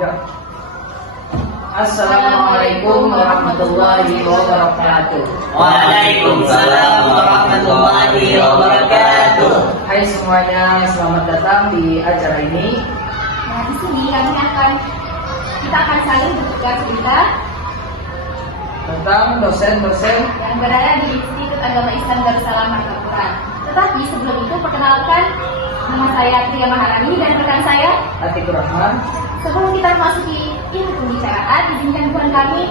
Ya. Assalamualaikum warahmatullahi wabarakatuh. Waalaikumsalam warahmatullahi wabarakatuh. Hai semuanya, selamat datang di acara ini. Nah, di sini kita akan saling bertukar cerita Tentang dosen-dosen yang berada di Institut Agama Islam Darussalam Marta Quran. Tetapi sebelum itu perkenalkan, nama saya Tria Maharani dan rekan saya. Atikur Rahman. Sebelum kita memasuki inti pembicaraan, izinkan Tuhan kami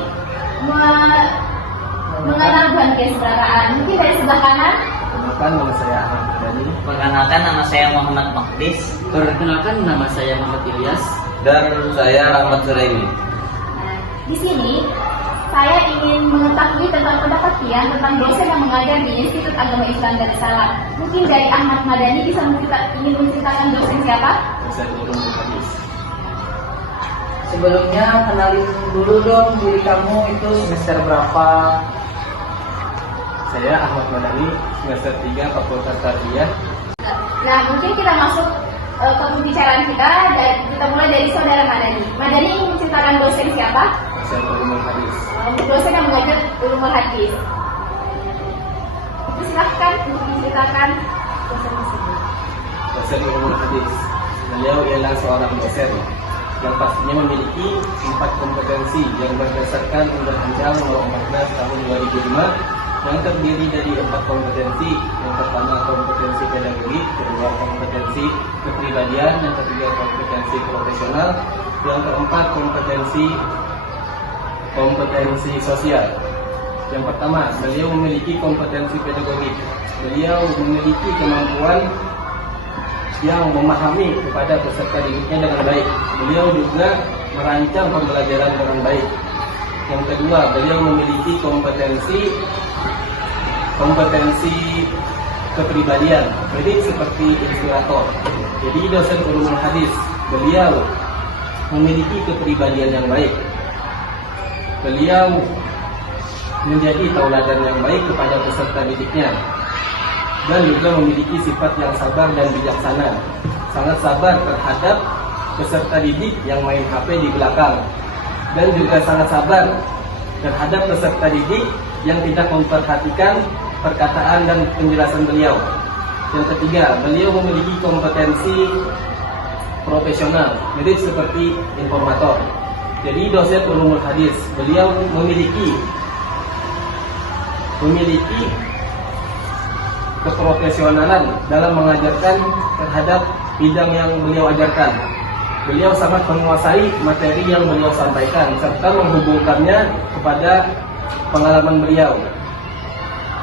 mengenal Tuhan kesebelakaan. Mungkin dari sebelah kanan. Perkenalkan, nama saya Ahmad Dhani. Perkenalkan, nama saya Muhammad Makdis. Perkenalkan, nama saya Muhammad Ilyas. Dan saya Rahmat Suraimi. Nah, di sini saya ingin mengetahui tentang pendapat Pian tentang dosen yang mengajar di Institut Agama Islam Darussalam. Mungkin dari Ahmad Madani bisa ingin menceritakan dosen siapa? Dosen Ulumul Hadis. Sebelumnya kenalin dulu dong diri kamu itu semester berapa? Saya Ahmad Madani, semester 3 Fakultas Tarbiyah. Nah, mungkin kita masuk ke pembicaraan kita dan kita mulai dari saudara Madani. Madani ingin menceritakan dosen siapa? Dosen Ulumul Hadis. Dosen yang mengajar Ulumul Hadis. Silahkan untuk menceritakan dosen tersebut. Dosen Ulumul Hadis. Beliau ialah seorang dosen yang pastinya memiliki 4 kompetensi yang berdasarkan Undang-Undang Nomor 14 Tahun 2005 yang terdiri dari 4 kompetensi. Yang pertama kompetensi pedagogik, kedua kompetensi kepribadian, yang ketiga kompetensi profesional, yang keempat kompetensi sosial. Yang pertama, beliau memiliki kompetensi pedagogik. Beliau memiliki kemampuan yang memahami kepada peserta didiknya dengan baik. Beliau juga merancang pembelajaran dengan baik. Yang kedua, beliau memiliki kompetensi kepribadian, jadi seperti inspirator. Jadi dosen Ulumul Hadis, beliau memiliki kepribadian yang baik. Beliau menjadi tauladan yang baik kepada peserta didiknya dan juga memiliki sifat yang sabar dan bijaksana. Sangat sabar terhadap peserta didik yang main HP di belakang, dan juga sangat sabar terhadap peserta didik yang tidak memperhatikan perkataan dan penjelasan beliau. Yang ketiga, beliau memiliki kompetensi profesional, jadi seperti informator. Jadi dosen Ulumul Hadis, beliau memiliki keprofesionalan dalam mengajarkan terhadap bidang yang beliau ajarkan. Beliau sangat menguasai materi yang beliau sampaikan serta menghubungkannya kepada pengalaman beliau.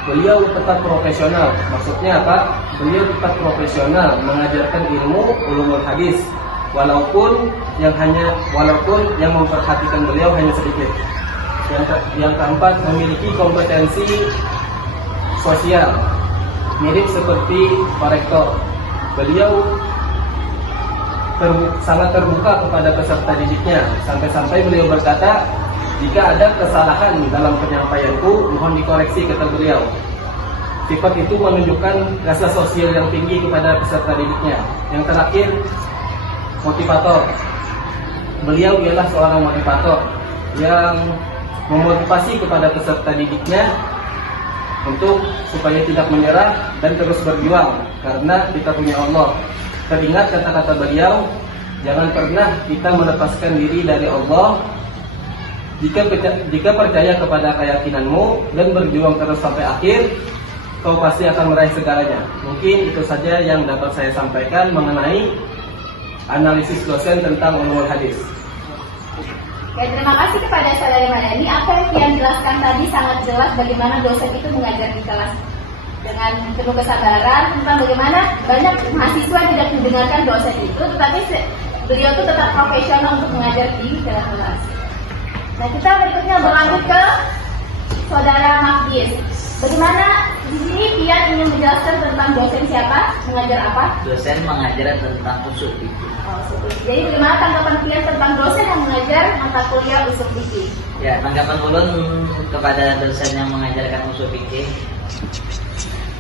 Beliau tetap profesional. Maksudnya apa? Beliau tetap profesional mengajarkan ilmu Ulumul Hadis walaupun yang memperhatikan beliau hanya sedikit. Yang keempat, memiliki kompetensi sosial, mirip seperti Pak Rektor. Beliau sangat terbuka kepada peserta didiknya, sampai-sampai beliau berkata, jika ada kesalahan dalam penyampaianku, mohon dikoreksi, kata beliau. Sifat itu menunjukkan rasa sosial yang tinggi kepada peserta didiknya. Yang terakhir, motivator. Beliau ialah seorang motivator yang memotivasi kepada peserta didiknya untuk supaya tidak menyerah dan terus berjuang karena kita punya Allah. Teringat kata-kata beliau, jangan pernah kita melepaskan diri dari Allah. Jika percaya kepada keyakinanmu dan berjuang terus sampai akhir, kau pasti akan meraih segalanya. Mungkin itu saja yang dapat saya sampaikan mengenai analisis dosen tentang Ulumul Hadis. Ya, terima kasih kepada saudara Madani. Apa yang Pian jelaskan tadi sangat jelas bagaimana dosen itu mengajar di kelas dengan penuh kesabaran, tentang bagaimana banyak mahasiswa tidak mendengarkan dosen itu, tetapi beliau itu tetap profesional untuk mengajar di dalam kelas. Nah, kita berikutnya berlanjut ke saudara Makdis. Bagaimana di sini Pian ingin menjelaskan tentang dosen siapa, mengajar apa? Dosen mengajar tentang usul fikih. Jadi bagaimana tanggapan Pian tentang dosen yang mengajar mata kuliah usul fikih? Ya, tanggapan ulun kepada dosen yang mengajarkan usul fikih.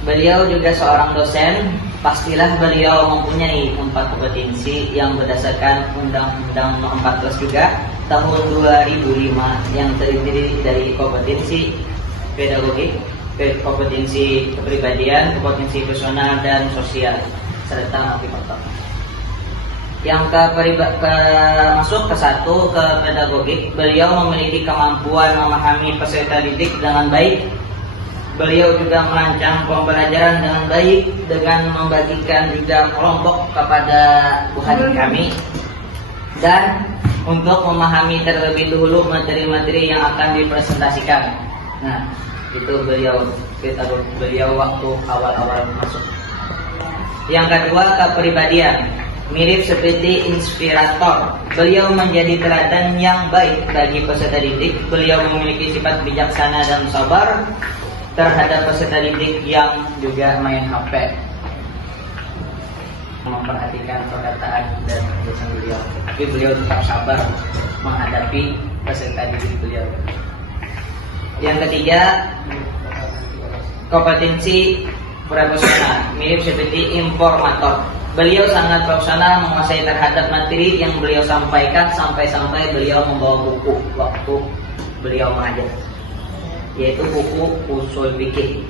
Beliau juga seorang dosen pastilah beliau mempunyai 4 kompetensi yang berdasarkan Undang-Undang Nomor 14 juga tahun 2005 yang terdiri dari kompetensi pedagogik, kompetensi kepribadian, kompetensi personal dan sosial, serta motivator. Yang masuk ke 1 ke pedagogik, beliau memiliki kemampuan memahami peserta didik dengan baik. Beliau juga merancang pembelajaran dengan baik dengan membagikan juga kelompok kepada buhan kami, dan untuk memahami terlebih dahulu materi-materi yang akan dipresentasikan. Nah, itu beliau waktu awal-awal masuk. Yang kedua, kepribadian. Mirip seperti inspirator, beliau menjadi teladan yang baik bagi peserta didik. Beliau memiliki sifat bijaksana dan sabar terhadap peserta didik yang juga main HP, memperhatikan perkataan dan tulisan beliau, tapi beliau tetap sabar menghadapi peserta didik beliau. Yang ketiga, kompetensi profesional, mirip seperti informator. Beliau sangat profesional menguasai terhadap materi yang beliau sampaikan, sampai-sampai beliau membawa buku waktu beliau mengajar, yaitu buku usul fikih.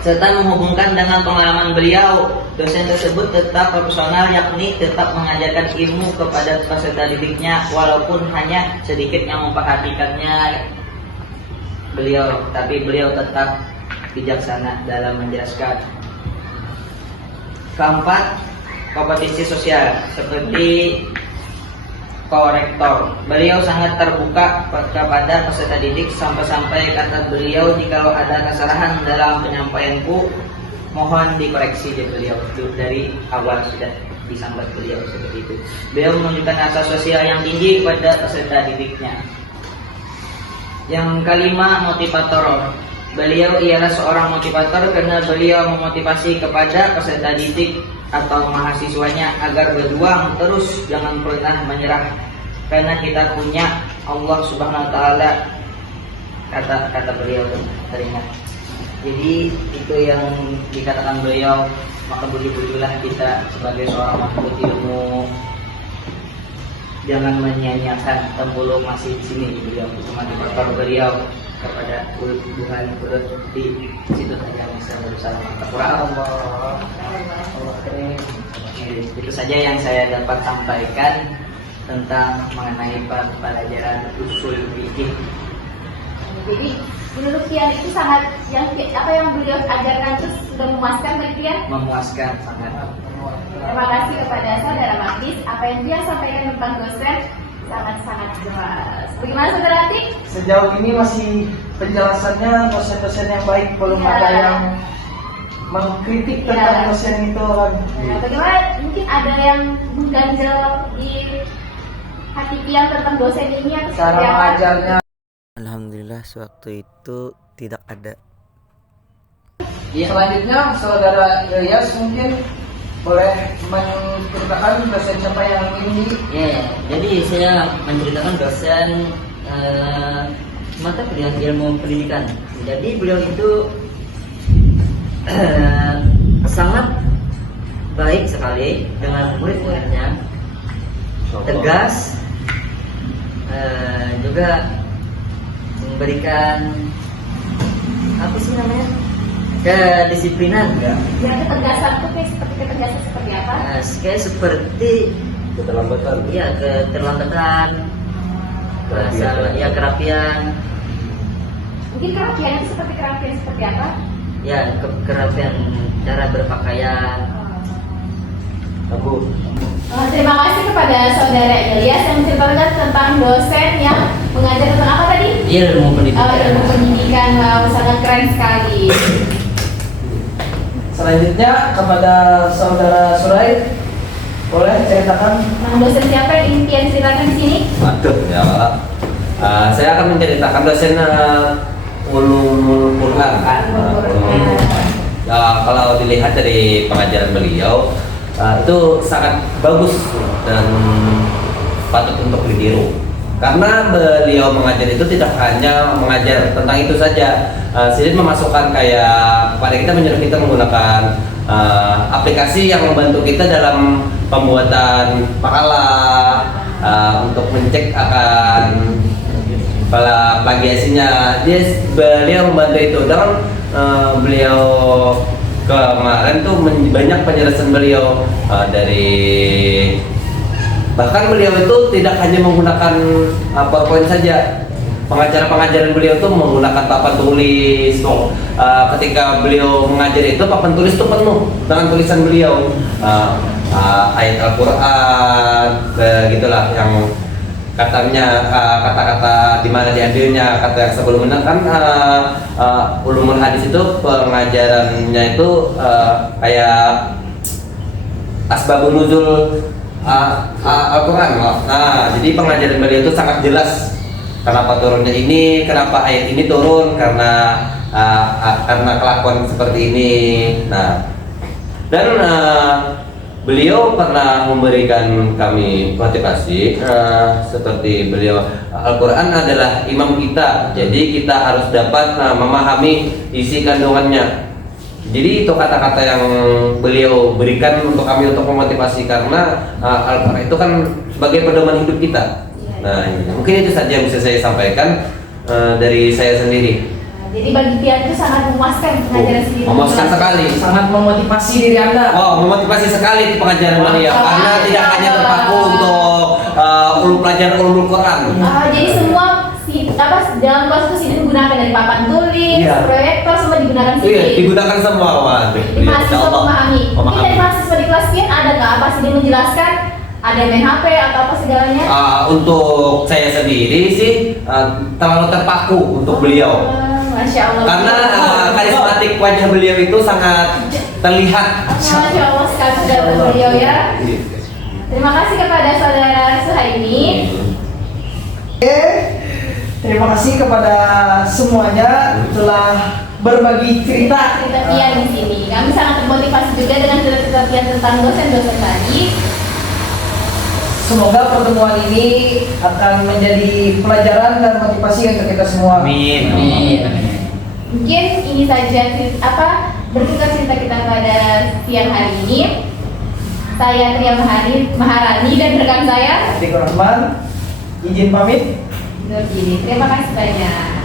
Serta menghubungkan dengan pengalaman beliau, dosen tersebut tetap profesional, yakni tetap mengajarkan ilmu kepada peserta didiknya, walaupun hanya sedikit yang memperhatikannya beliau, tapi beliau tetap bijaksana dalam menjelaskan. Keempat, kompetensi sosial seperti korektor. Beliau sangat terbuka kepada peserta didik, sampai-sampai kata beliau, jika ada kesalahan dalam penyampaianku mohon dikoreksi beliau. Itu dari awal sudah disambat beliau seperti itu. Beliau menunjukkan rasa sosial yang tinggi pada peserta didiknya. Yang kelima, motivator. Beliau ialah seorang motivator karena beliau memotivasi kepada peserta didik atau mahasiswanya agar berjuang terus, jangan pernah menyerah, karena kita punya Allah Subhanahu wa taala, kata beliau teringat. Jadi itu yang dikatakan beliau, maka budi-budilah kita sebagai seorang makhluk ilmu, jangan menyia-nyiakan tempulung masih di sini. Beliau itu motivator beliau kepada Tuhan di situ saja bisa berusaha Al-Quran. Itu saja yang saya dapat sampaikan tentang mengenai pelajaran usul fikih. Jadi menurut Pian itu sangat yang beliau ajarkan itu sudah memuaskan bagi Pian? Memuaskan sangat. Terima kasih kepada saudara Magdis. Apa yang dia sampaikan tentang dosen sangat-sangat jelas. Bagaimana saudara Atik? Sejauh ini masih penjelasannya dosen-dosen yang baik, belum ada yang mengkritik tentang dosen itu. Nah, bagaimana mungkin ada yang mengganjal di hati Pian tentang dosen ini atau Cara seperti apa? mengajarnya. Alhamdulillah sewaktu itu tidak ada. Selanjutnya saudara Ilyas mungkin boleh menceritakan dosen siapa yang ini. Ya, jadi saya menceritakan dosen mata kuliah ilmu pendidikan. Jadi beliau itu sangat baik sekali dengan murid-muridnya, tegas, juga memberikan apa sih namanya, kedisiplinan. Ya, ketegasan itu ketegasan seperti apa? Kayak seperti Keterlambatan. ya keterlambatan, kerapian. Mungkin kerapian itu seperti kerapian seperti apa? Ya, kerapian cara berpakaian. Terima kasih kepada saudara Ilyas yang menceritakan tentang dosen yang mengajar tentang apa tadi? Ilmu pendidikan. Ilmu pendidikan. Wow, sangat keren sekali. Selanjutnya kepada saudara Surai, boleh ceritakan. Nah, dosen siapa yang ingin Pian ceritakan di sini? Waduh, ya Pak. Saya akan menceritakan dosen Ulumul Quran. Ya, kalau dilihat dari pengajaran beliau, itu sangat bagus dan patut untuk ditiru. Karena beliau mengajar itu tidak hanya mengajar tentang itu saja. Sedikit memasukkan kayak pada kita menyuruh kita menggunakan aplikasi yang membantu kita dalam pembuatan makalah, untuk mencek akan plagiasinya. Beliau membantu itu dan beliau kemarin tuh banyak penjelasan beliau dari, bahkan beliau itu tidak hanya menggunakan PowerPoint saja. Pengajaran beliau tuh menggunakan papan tulis. Ketika beliau mengajar itu papan tulis itu penuh dengan tulisan beliau, ayat Al-Quran, gitulah yang katanya, kata-kata di mana diambilnya, kata yang sebelumnya kan ulumul hadis itu pengajarannya itu kayak asbabun nuzul Al-Quran. Nah, jadi pengajaran beliau itu sangat jelas. Kenapa turunnya ini, kenapa ayat ini turun, karena kelakuan seperti ini. Nah, dan beliau pernah memberikan kami motivasi, seperti beliau, Al-Quran adalah imam kita, jadi kita harus dapat memahami isi kandungannya. Jadi itu kata-kata yang beliau berikan untuk kami untuk memotivasi, karena Al-Quran itu kan sebagai pedoman hidup kita. Nah, mungkin itu saja yang bisa saya sampaikan dari saya sendiri. Jadi bagi Pian itu sangat memuaskan pengajaran sendiri. Memuaskan sekali. Sangat memotivasi diri Anda. Oh, memotivasi sekali pengajaran beliau, karena tidak hanya terpaku untuk pelajaran ulumul Quran. Jadi semua dalam kelas itu sini digunakan dari papan tulis, proyektor, semua digunakan sini. Iya, digunakan semua. Jadi mahasiswa memahami. Ini dari mahasiswa di kelas Pian ada nggak apa sih menjelaskan? Ada main HP atau apa segalanya? Untuk saya sendiri sih terlalu terpaku untuk beliau. Masya Allah. Karena karismatik wajah beliau itu sangat terlihat. Masya Allah sekali dari beliau ya. Terima kasih kepada saudara Suhaimi. Oke, terima kasih kepada semuanya telah berbagi cerita. Cerita Pian di sini. Kami sangat termotivasi juga dengan cerita Pian tentang dosen-dosen tadi. Semoga pertemuan ini akan menjadi pelajaran dan motivasi untuk kita semua. Amin. Mungkin ini saja bertukar cerita kita pada siang hari ini. Saya Tria Maharani dan rekan saya Atikur Rahman, izin pamit. Terima kasih banyak.